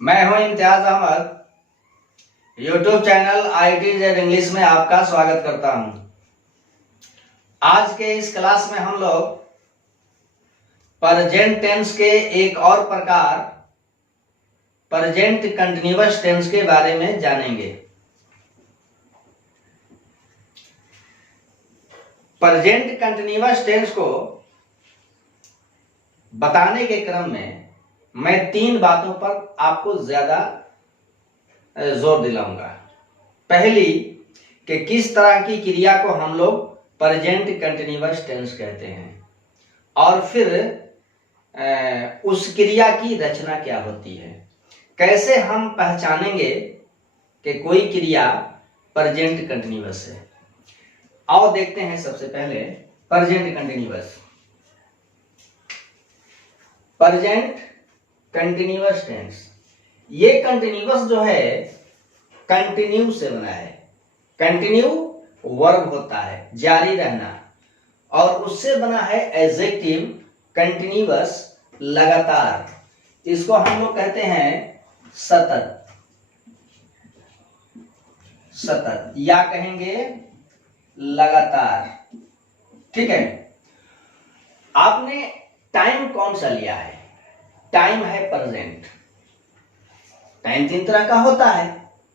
मैं हूं Imtiyaz Ahmad. YouTube channel IIT English में आपका स्वागत करता हूं। आज के इस क्लास में हम लोग प्रेजेंट टेंस के एक और प्रकार प्रेजेंट कंटिन्यूअस टेंस के बारे में जानेंगे। प्रेजेंट कंटिन्यूअस टेंस को बताने के क्रम में मैं तीन बातों पर आपको ज्यादा जोर दिलाऊंगा। पहली कि किस तरह की क्रिया को हम लोग प्रेजेंट कंटिन्यूअस टेंस कहते हैं, और फिर उस क्रिया की रचना क्या होती है, कैसे हम पहचानेंगे कि कोई क्रिया प्रेजेंट कंटिन्यूअस है। आओ देखते हैं सबसे पहले present continuous. Present continuous tense, ये कंटिन्यूअस जो है कंटिन्यू से बना है। कंटिन्यू वर्ब होता है जारी रहना, और उससे बना है एडजेक्टिव कंटिन्यूअस लगातार। इसको हम लोग कहते हैं सतत, सतत या कहेंगे लगातार। ठीक है, आपने टाइम कौन सा लिया है? टाइम है प्रेजेंट। टाइम तीन तरह का होता है,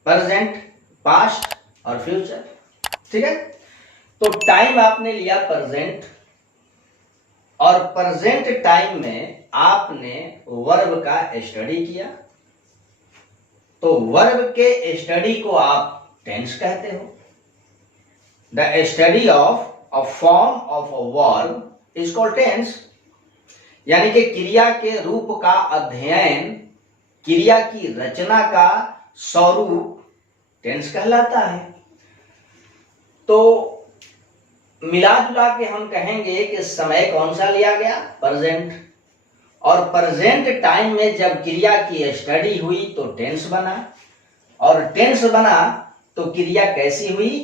प्रेजेंट, पास्ट और फ्यूचर। ठीक है, तो टाइम आपने लिया प्रेजेंट, और प्रेजेंट टाइम में आपने वर्ब का स्टडी किया, तो वर्ब के स्टडी को आप टेंस कहते हो। The study of a form of a verb is called tense, यानी कि क्रिया के रूप का अध्ययन, क्रिया की रचना का स्वरूप टेंस कहलाता है। तो मिला जुला के हम कहेंगे कि समय कौन सा लिया गया? प्रेजेंट। और प्रेजेंट टाइम में जब क्रिया की स्टडी हुई तो टेंस बना, और टेंस बना तो क्रिया कैसी हुई?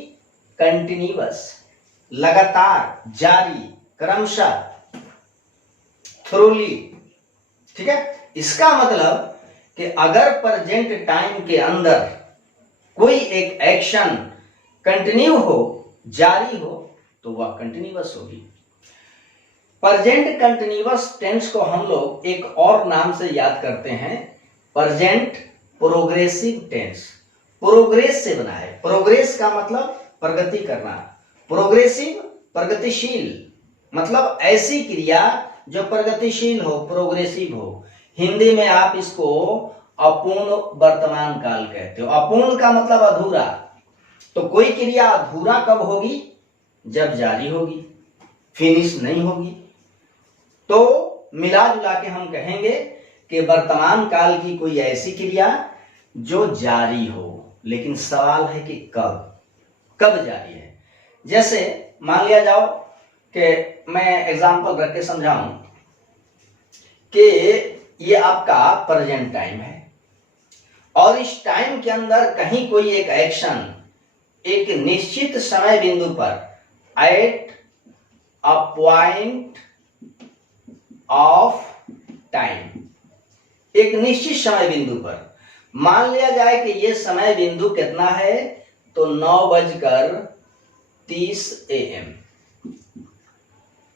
कंटिन्यूअस, लगातार, जारी, क्रमशः, थ्रूली। ठीक है, इसका मतलब कि अगर प्रेजेंट टाइम के अंदर कोई एक एक्शन कंटिन्यू हो, जारी हो, तो वह कंटिन्यूअस होगी। प्रेजेंट कंटिन्यूअस टेंस को हम लोग एक और नाम से याद करते हैं, प्रेजेंट प्रोग्रेसिव टेंस। प्रोग्रेस से बना है। प्रोग्रेस का मतलब प्रगति करना, प्रोग्रेसिव प्रगतिशील, मतलब ऐसी क्रिया जो प्रगतिशील हो, प्रोग्रेसिव हो। हिंदी में आप इसको अपूर्ण वर्तमान काल कहते हो। अपूर्ण का मतलब अधूरा। तो कोई क्रिया अधूरा कब होगी? जब जारी होगी, फिनिश नहीं होगी। तो मिला जुला के हम कहेंगे कि वर्तमान काल की कोई ऐसी क्रिया जो जारी हो, लेकिन सवाल है कि कब, कब जारी है। जैसे मान लिया जाओ कि मैं एग्जांपल रख के समझाऊं कि ये आपका प्रेजेंट टाइम है, और इस टाइम के अंदर कहीं कोई एक एक्शन एक निश्चित समय बिंदु पर, at a point of time, एक निश्चित समय बिंदु पर, मान लिया जाए कि ये समय बिंदु कितना है? तो 9:30 AM,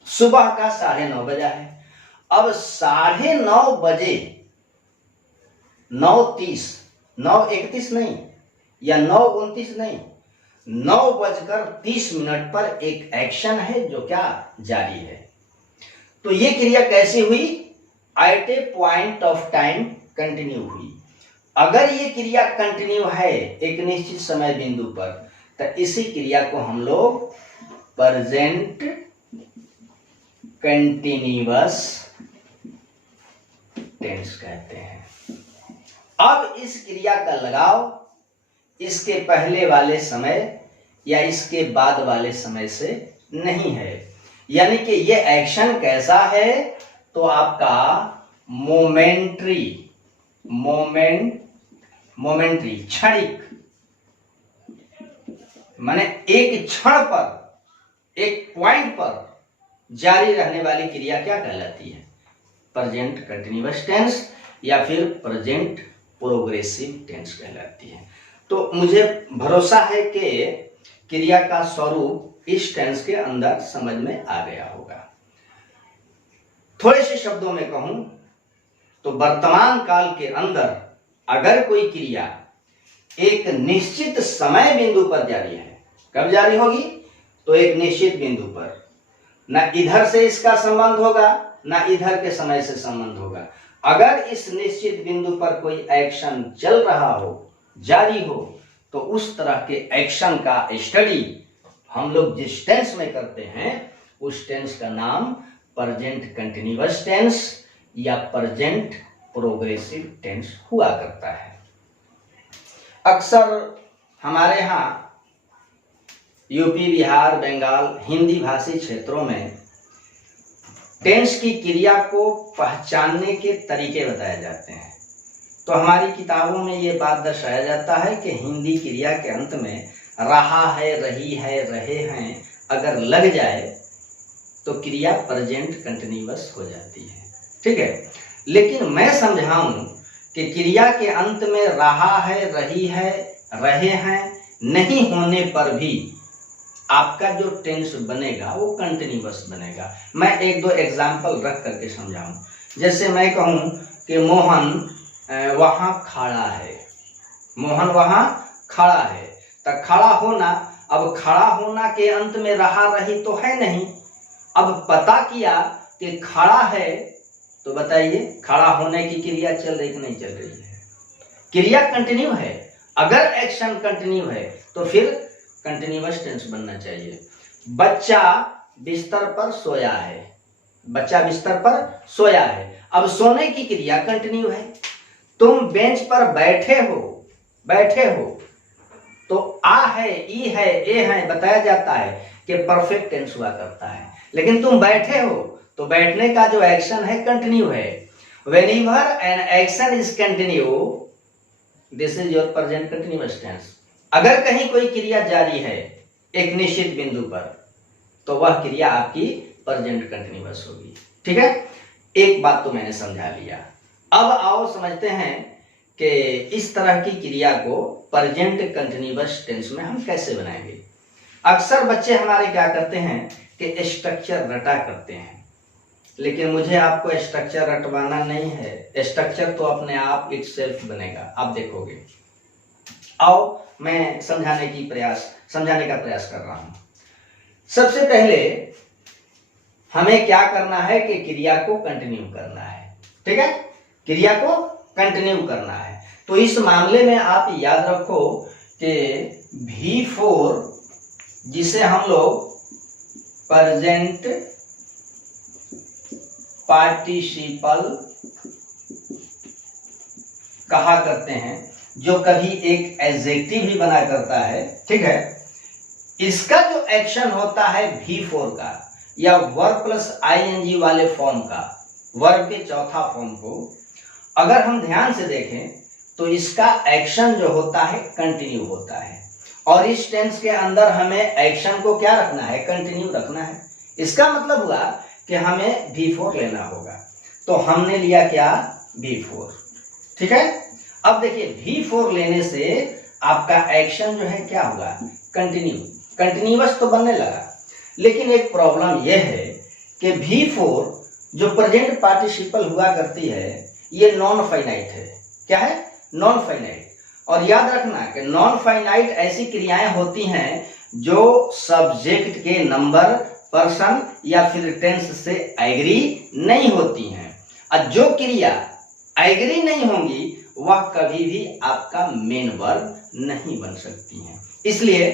सुबह का 9:30 बजा है। अब 9:30 बजे, 9:30, 9:31 नहीं या 9:29 नहीं, 9:30 पर एक एक्शन है जो क्या? जारी है। तो ये क्रिया कैसी हुई? At a point of time continue हुई। अगर ये क्रिया कंटिन्यू है एक निश्चित समय बिंदु पर, तो इसी क्रिया को हम लोग प्रेजेंट कंटिन्यूअस टेंस कहते हैं। अब इस क्रिया का लगाव इसके पहले वाले समय या इसके बाद वाले समय से नहीं है, यानी कि ये एक्शन कैसा है? तो आपका मोमेंट्री, मोमेंट्री, क्षणिक, माने एक क्षण पर, एक पॉइंट पर जारी रहने वाली क्रिया क्या कहलाती है? प्रेजेंट कंटिन्यूअस टेंस या फिर प्रेजेंट प्रोग्रेसिव टेंस कहलाती है। तो मुझे भरोसा है कि क्रिया का स्वरूप इस टेंस के अंदर समझ में आ गया होगा। थोड़े से शब्दों में कहूं तो वर्तमान काल के अंदर अगर कोई क्रिया एक निश्चित समय बिंदु पर जारी है, कब जारी होगी? तो एक निश्चित बिंदु पर, ना इधर से इसका संबंध होगा ना इधर के समय से संबंध होगा। अगर इस निश्चित बिंदु पर कोई एक्शन चल रहा हो, जारी हो, तो उस तरह के एक्शन का स्टडी हम लोग जिस टेंस में करते हैं उस टेंस का नाम प्रेजेंट कंटिन्यूअस टेंस या प्रेजेंट प्रोग्रेसिव टेंस हुआ करता है। अक्सर हमारे यहाँ यूपी, बिहार, बंगाल, हिंदी भाषी क्षेत्रों में टेंस की क्रिया को पहचानने के तरीके बताए जाते हैं। तो हमारी किताबों में ये बात दर्शाया जाता है कि हिंदी क्रिया के अंत में रहा है, रही है, रहे हैं अगर लग जाए तो क्रिया प्रेजेंट कंटिन्यूअस हो जाती है। ठीक है, लेकिन मैं समझाऊं कि क्रिया के अंत में रहा है, रही है, रहे हैं नहीं होने पर भी आपका जो टेंस बनेगा वो कंटिन्यूअस बनेगा। मैं एक दो एग्जाम्पल रख करके समझाऊं। जैसे मैं कहूं कि मोहन वहां खड़ा है, मोहन वहां खड़ा है, तो खड़ा होना, अब खड़ा होना के अंत में रहा रही तो है नहीं। अब पता किया कि खड़ा है, तो बताइए खड़ा होने की क्रिया चल रही कि नहीं चल रही है? क्रिया कंटिन्यू है। अगर एक्शन कंटिन्यू है तो फिर कंटिन्यूअस टेंस बनना चाहिए। बच्चा बिस्तर पर सोया है, बच्चा बिस्तर पर सोया है, अब सोने की क्रिया कंटिन्यू है। तुम बेंच पर बैठे हो, बैठे हो, तो आ है, ई है, ए है बताया जाता है कि परफेक्ट टेंस हुआ करता है। लेकिन तुम बैठे हो तो बैठने का जो एक्शन है कंटिन्यू है। Whenever an action is continue, this is your present continuous tense. अगर कहीं कोई क्रिया जारी है एक निश्चित बिंदु पर, तो वह क्रिया आपकी प्रेजेंट कंटिन्यूअस होगी। ठीक है, एक बात तो मैंने समझा लिया। अब आओ समझते हैं कि इस तरह की क्रिया को प्रेजेंट कंटिन्यूअस टेंस में हम कैसे बनाएंगे। अक्सर बच्चे हमारे क्या करते हैं कि स्ट्रक्चर रटा करते हैं, लेकिन मुझे आपको स्ट्रक्चर रटवाना नहीं है। स्ट्रक्चर तो अपने आप इटसेल्फ बनेगा, आप देखोगे। आओ मैं समझाने का प्रयास कर रहा हूं। सबसे पहले हमें क्या करना है कि क्रिया को कंटिन्यू करना है। ठीक है, क्रिया को कंटिन्यू करना है। तो इस मामले में आप याद रखो कि V4 जिसे हम लोग प्रेजेंट पार्टिसिपल कहा करते हैं, जो कभी एक एडजेक्टिव भी बना करता है। ठीक है, इसका जो एक्शन होता है V4 का या वर्ब प्लस ing वाले फॉर्म का, वर्ब के चौथा फॉर्म को अगर हम ध्यान से देखें तो इसका एक्शन जो होता है कंटिन्यू होता है। और इस टेंस के अंदर हमें एक्शन को क्या रखना है? कंटिन्यू रखना है। इसका मतलब हुआ कि हमें V4 लेना होगा। तो हमने लिया क्या? V4। ठीक है, अब देखिए V4 लेने से आपका एक्शन जो है क्या होगा? कंटिन्यू, कंटिन्यूअस तो बनने लगा। लेकिन एक प्रॉब्लम यह है कि V4 जो प्रेजेंट पार्टिसिपल हुआ करती है ये नॉन फाइनाइट है। क्या है? Non finite. और याद रखना कि नॉन फाइनाइट ऐसी क्रियाएं होती हैं जो सब्जेक्ट के नंबर, पर्सन या फिर टेंस से एग्री नहीं होती हैं। और जो क्रिया एग्री नहीं होंगी वह कभी भी आपका मेन वर्ब नहीं बन सकती हैं। इसलिए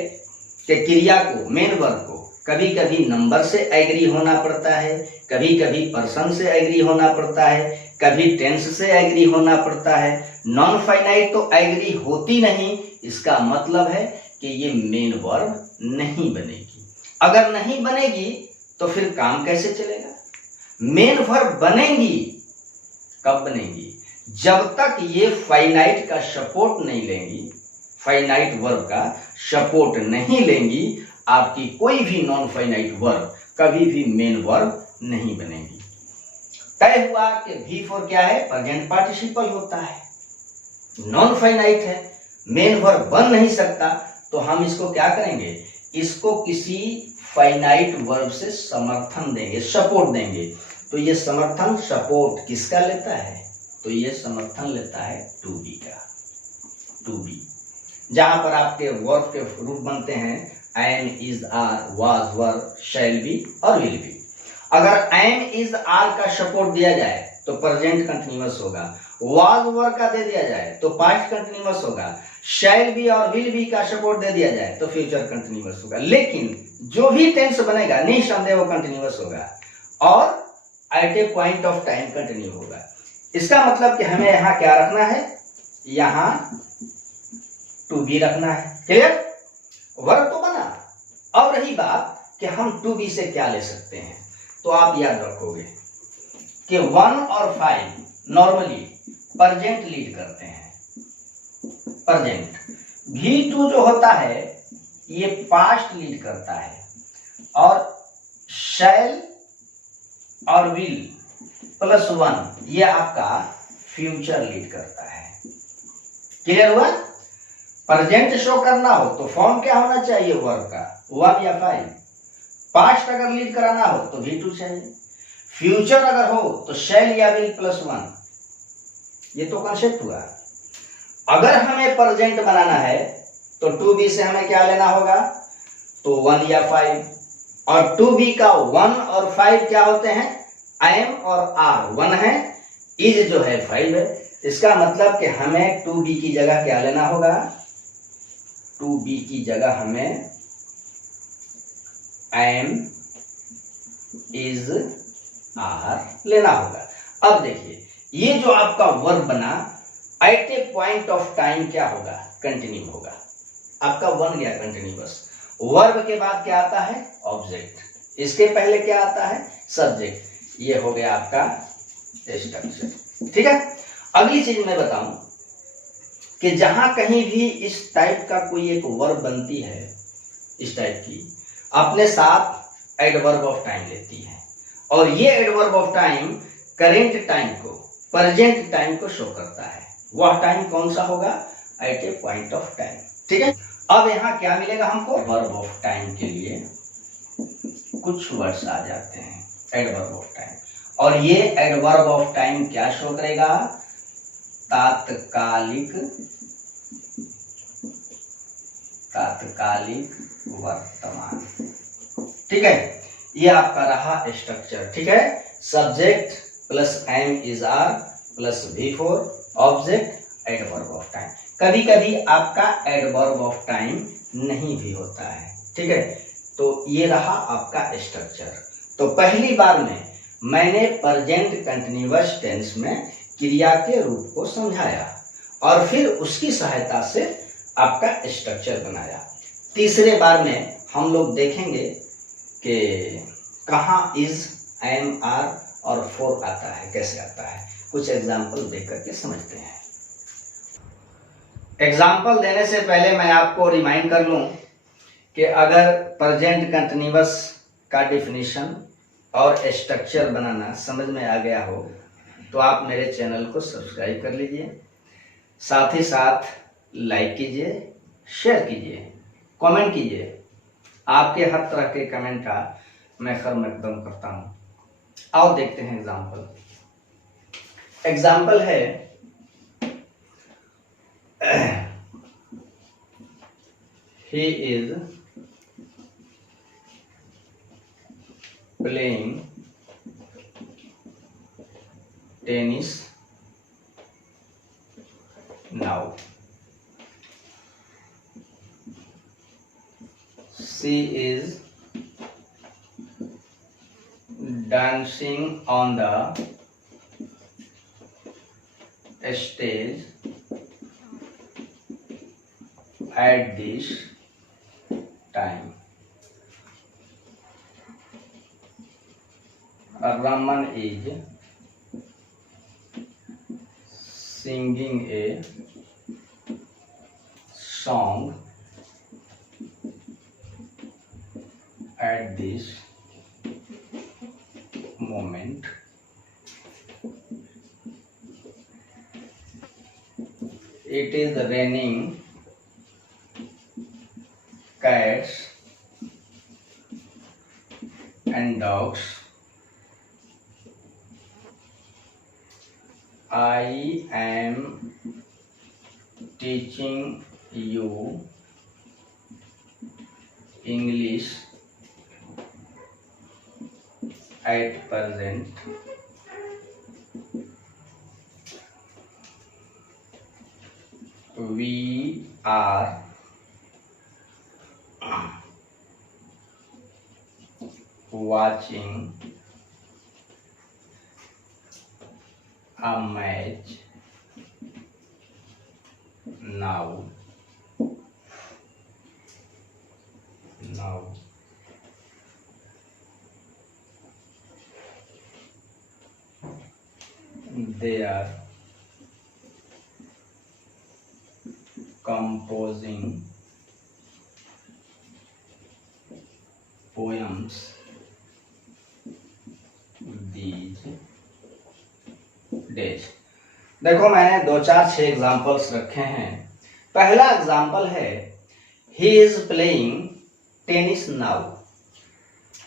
कि क्रिया को, मेन वर्ब को कभी कभी नंबर से एग्री होना पड़ता है, कभी कभी पर्सन से एग्री होना पड़ता है, कभी टेंस से एग्री होना पड़ता है। नॉन फाइनाइट तो एग्री होती नहीं, इसका मतलब है कि ये मेन वर्ब नहीं बनेगी। अगर नहीं बनेगी तो फिर काम कैसे चलेगा? मेन वर्ब बनेगी, कब बनेगी? जब तक ये फाइनाइट का सपोर्ट नहीं लेंगी, फाइनाइट वर्ब का सपोर्ट नहीं लेंगी, आपकी कोई भी नॉन फाइनाइट वर्ब कभी भी मेन वर्ब नहीं बनेगी। तय हुआ कि V4 क्या है? प्रेजेंट पार्टिसिपल होता है। नॉन फाइनाइट है, मेन वर्ब बन नहीं सकता, तो हम इसको क्या करेंगे, इसको किसी फाइनाइट वर्ब से समर्थन देंगे, सपोर्ट देंगे। तो ये समर्थन सपोर्ट किसका लेता है, तो ये समर्थन लेता है टू बी का, टू बी, जहां पर आपके वर्ब के रूप बनते हैं am, is, are, was, were, shall be और विल बी। अगर एम, इज, आर का सपोर्ट दिया जाए तो प्रेजेंट कंटिन्यूअस होगा, वाज, वर का दे दिया जाए तो पास्ट कंटिन्यूअस होगा, शैल बी और विल बी का सपोर्ट दे दिया जाए तो फ्यूचर कंटिन्यूअस होगा। लेकिन जो भी टेंस बनेगा निसंदेह वो कंटिन्यूअस होगा और at a point of time continue होगा। इसका मतलब कि हमें यहां क्या रखना है, यहां टू बी रखना है। क्लियर, वर्ब तो बना। अब रही बात कि हम टू बी से क्या ले सकते हैं, तो आप याद रखोगे कि 1 और 5 नॉर्मली प्रेजेंट लीड करते हैं, प्रेजेंट। V2 जो होता है ये पास्ट लीड करता है और शैल और विल प्लस 1 ये आपका फ्यूचर लीड करता है। क्लियर हुआ? प्रेजेंट शो करना हो तो फॉर्म क्या होना चाहिए वर्ब का, 1 या 5। पास्ट अगर लीड कराना हो तो V2 चाहिए। फ्यूचर अगर हो तो शैल या विल प्लस 1। ये तो कॉन्सेप्ट हुआ। अगर हमें प्रेजेंट बनाना है तो टू बी से हमें क्या लेना होगा, तो 1 या 5। और टू बी का 1 और 5 क्या होते हैं, एम और आर 1 है, इज जो है 5 है। इसका मतलब कि हमें टू बी की जगह क्या लेना होगा, टू बी की जगह हमें एम, इज, आर लेना होगा। अब देखिए ये जो आपका वर्ब बना at a point of time क्या होगा, कंटिन्यू होगा। आपका बन गया कंटिन्यूअस। वर्ब के बाद क्या आता है, ऑब्जेक्ट। इसके पहले क्या आता है, सब्जेक्ट। ये हो गया आपका स्ट्रक्चर। ठीक है, अगली चीज मैं बताऊं कि जहां कहीं भी इस टाइप का कोई एक वर्ब बनती है, इस टाइप की, अपने साथ एडवर्ब ऑफ टाइम लेती है और ये adverb of time current time को, प्रेजेंट टाइम को शो करता है। वह टाइम कौन सा होगा, at a point of time. ठीक है, अब यहां क्या मिलेगा हमको, वर्ब ऑफ टाइम के लिए कुछ वर्ड्स आ जाते हैं, एडवर्ब ऑफ टाइम। और ये एडवर्ब ऑफ टाइम क्या शो करेगा, तात्कालिक, तात्कालिक वर्तमान। ठीक है, ये आपका रहा स्ट्रक्चर। ठीक है, subject plus am, is, are plus V4 object adverb of time. कभी कभी आपका एडवर्ब ऑफ टाइम नहीं भी होता है। ठीक है, तो ये रहा आपका स्ट्रक्चर। तो पहली बार में मैंने प्रेजेंट कंटिन्यूअस टेंस में क्रिया के रूप को समझाया और फिर उसकी सहायता से आपका स्ट्रक्चर बनाया। तीसरे बार में हम लोग देखेंगे कि कहाँ इज, एम, आर और फोर आता है, कैसे आता है। कुछ एग्जाम्पल देख करके समझते हैं। एग्जाम्पल देने से पहले मैं आपको रिमाइंड कर लूं कि अगर प्रेजेंट कंटिन्यूअस का डिफिनीशन और स्ट्रक्चर बनाना समझ में आ गया हो तो आप मेरे चैनल को सब्सक्राइब कर लीजिए, साथ ही साथ लाइक कीजिए, शेयर कीजिए, कमेंट कीजिए। आपके हर तरह के कमेंट का मैं खैर मकदम करता हूं। आओ देखते हैं एग्जाम्पल। एग्जाम्पल है he is playing tennis now. She is dancing on the stage at this time. Raman is singing a song at this moment. It is raining cats and dogs. I am teaching you English at present. We are watching a match now. They are composing poems these days. देखो मैंने 2-4-6 examples रखे हैं। पहला example है he is playing tennis now.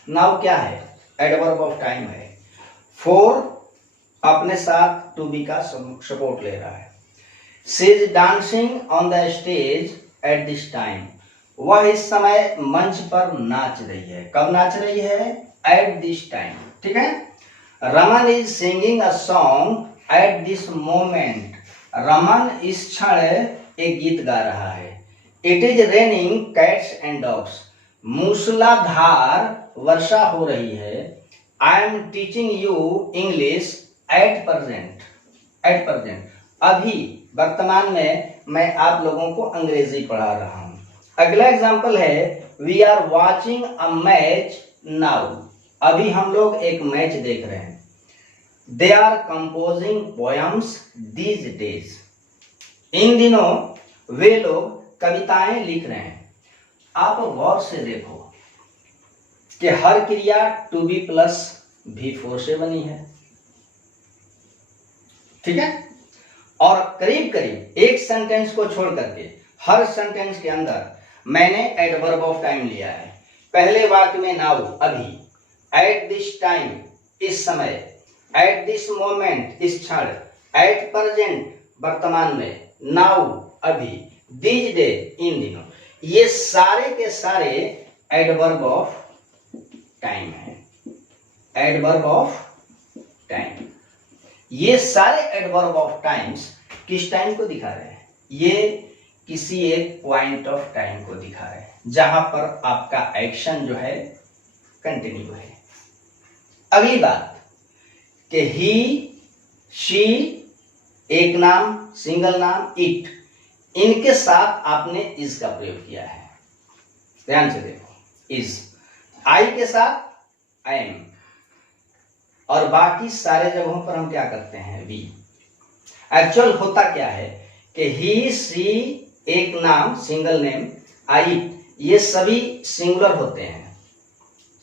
Now क्या है? Adverb of time है। Four अपने साथ टू बी का सपोर्ट ले रहा है। She is dancing on the stage at this time. वह इस समय मंच पर नाच रही है। कब नाच रही है? At this time. ठीक है। Raman is singing a song at this moment. Raman इस क्षण एक गीत गा रहा है। It is raining cats and dogs. मूसलाधार वर्षा हो रही है। I am teaching you English at present. At present अभी वर्तमान में मैं आप लोगों को अंग्रेजी पढ़ा रहा हूं। अगला एग्जाम्पल है we are watching a match now. अभी हम लोग एक मैच देख रहे हैं। They are composing poems these days. इन दिनों वे लोग कविताएं लिख रहे हैं। आप गौर से देखो कि हर क्रिया टू बी प्लस V4 से बनी है। ठीक है। और करीब करीब एक सेंटेंस को छोड़ करके हर सेंटेंस के अंदर मैंने एडवर्ब ऑफ टाइम लिया है। पहले वाक्य में नाउ अभी, एट दिस टाइम इस समय, एट दिस मोमेंट इस क्षण, एट प्रेजेंट वर्तमान में, नाउ अभी, दीज डे इन दिनों। ये सारे के सारे एडवर्ब ऑफ टाइम है। Adverb of time. ये सारे एडवर्ब ऑफ टाइम्स किस टाइम को दिखा रहे हैं? ये किसी एक पॉइंट ऑफ टाइम को दिखा रहे हैं जहां पर आपका एक्शन जो है कंटिन्यू है। अगली बात कि ही, शी, एक नाम, सिंगल नाम, इट, इनके साथ आपने इज का प्रयोग किया है। ध्यान से देखो, इज। आई के साथ एम, और बाकी सारे जगहों पर हम क्या करते हैं? वी। एक्चुअल होता क्या है कि ही, सी, एक नाम, सिंगल नेम, आई, ये सभी सिंगुलर होते हैं।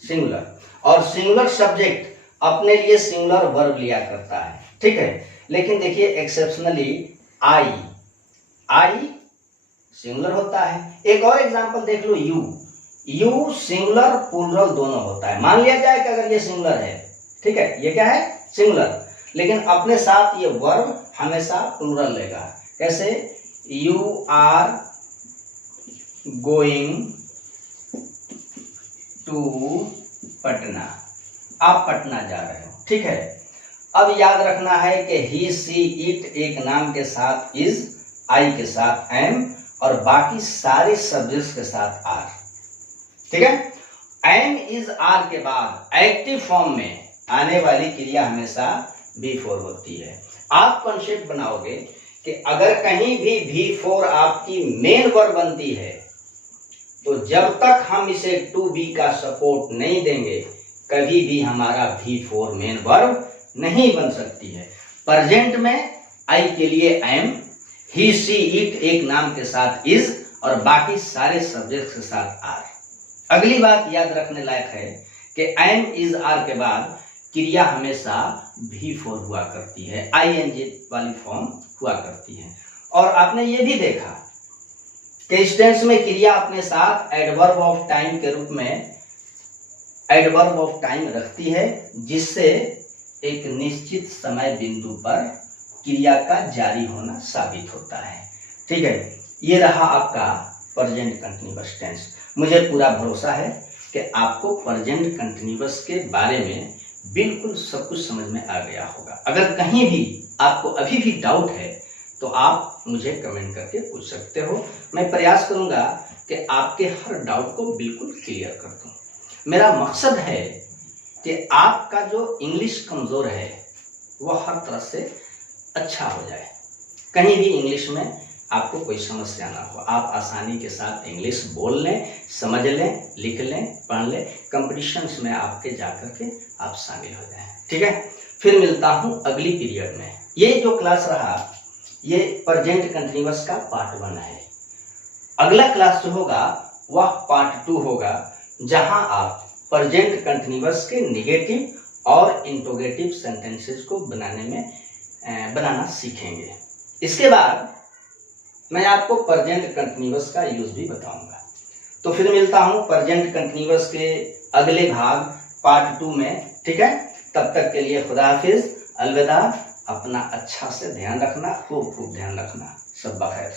सिंगुलर। और सिंगुलर सब्जेक्ट अपने लिए सिंगुलर वर्ब लिया करता है। ठीक है। लेकिन देखिए एक्सेप्शनली आई, आई सिंगुलर होता है। एक और एग्जांपल देख लो, यू। यू सिंगुलर प्लुरल दोनों होता है। मान लिया जाए कि अगर ये सिंगुलर है, ठीक है, ये क्या है? सिंगुलर, लेकिन अपने साथ ये वर्ब हमेशा प्लुरल लेगा। कैसे? You are going to Patna. आप पटना जा रहे हो। ठीक है। अब याद रखना है कि ही, सी, इट एक नाम के साथ इज, आई के साथ एम, और बाकी सारे सब्जेक्ट्स के साथ आर। ठीक है। एम इज आर के बाद एक्टिव फॉर्म में आने वाली क्रिया हमेशा V4 होती है। आप कॉन्सेप्ट बनाओगे कि अगर कहीं भी V4 आपकी मेन वर्ब बनती है तो जब तक हम इसे टू बी का सपोर्ट नहीं देंगे कभी भी हमारा V4 मेन वर्ब नहीं बन सकती है। प्रेजेंट में आई के लिए एम, ही, सी, इट एक नाम के साथ इज, और बाकी सारे सब्जेक्ट के साथ आर। अगली बात याद रखने लायक है कि एम इज आर के बाद क्रिया हमेशा V4 हुआ करती है, ING वाली फॉर्म हुआ करती है। और आपने ये भी देखा कि इस टेंस में क्रिया अपने साथ एडवर्ब ऑफ टाइम के रूप में एडवर्ब ऑफ टाइम रखती है, जिससे एक निश्चित समय बिंदु पर क्रिया का जारी होना साबित होता है। ठीक है, ये रहा आपका प्रेजेंट कंटिन्यूअस टेंस। मुझे पूरा भरोसा है कि आपको प्रेजेंट कंटिन्यूअस के बारे में बिल्कुल सब कुछ समझ में आ गया होगा। अगर कहीं भी आपको अभी भी डाउट है तो आप मुझे कमेंट करके पूछ सकते हो। मैं प्रयास करूंगा कि आपके हर डाउट को बिल्कुल क्लियर कर दूं। मेरा मकसद है कि आपका जो इंग्लिश कमज़ोर है वह हर तरह से अच्छा हो जाए, कहीं भी इंग्लिश में आपको कोई समस्या ना हो, आप आसानी के साथ इंग्लिश बोल लें, समझ लें, लिख लें, पढ़ लें, कंपटीशंस में आपके जाकर के आप शामिल हो जाएं। ठीक है, फिर मिलता हूं अगली पीरियड में। ये जो क्लास रहा ये प्रेजेंट कंटिन्यूअस का पार्ट 1 है। अगला क्लास जो होगा वह पार्ट 2 होगा, जहां आप प्रेजेंट कंटिन्यूअस के नेगेटिव और इंट्रोगेटिव सेंटेंसेस को बनाना सीखेंगे। इसके बाद मैं आपको प्रेजेंट कंटिन्यूअस का यूज भी बताऊंगा। तो फिर मिलता हूं प्रेजेंट कंटिन्यूअस के अगले भाग पार्ट 2 में। ठीक है, तब तक के लिए खुदा हाफिज, अलविदा। अपना अच्छा से ध्यान रखना, खूब खूब ध्यान रखना। सब बखैर।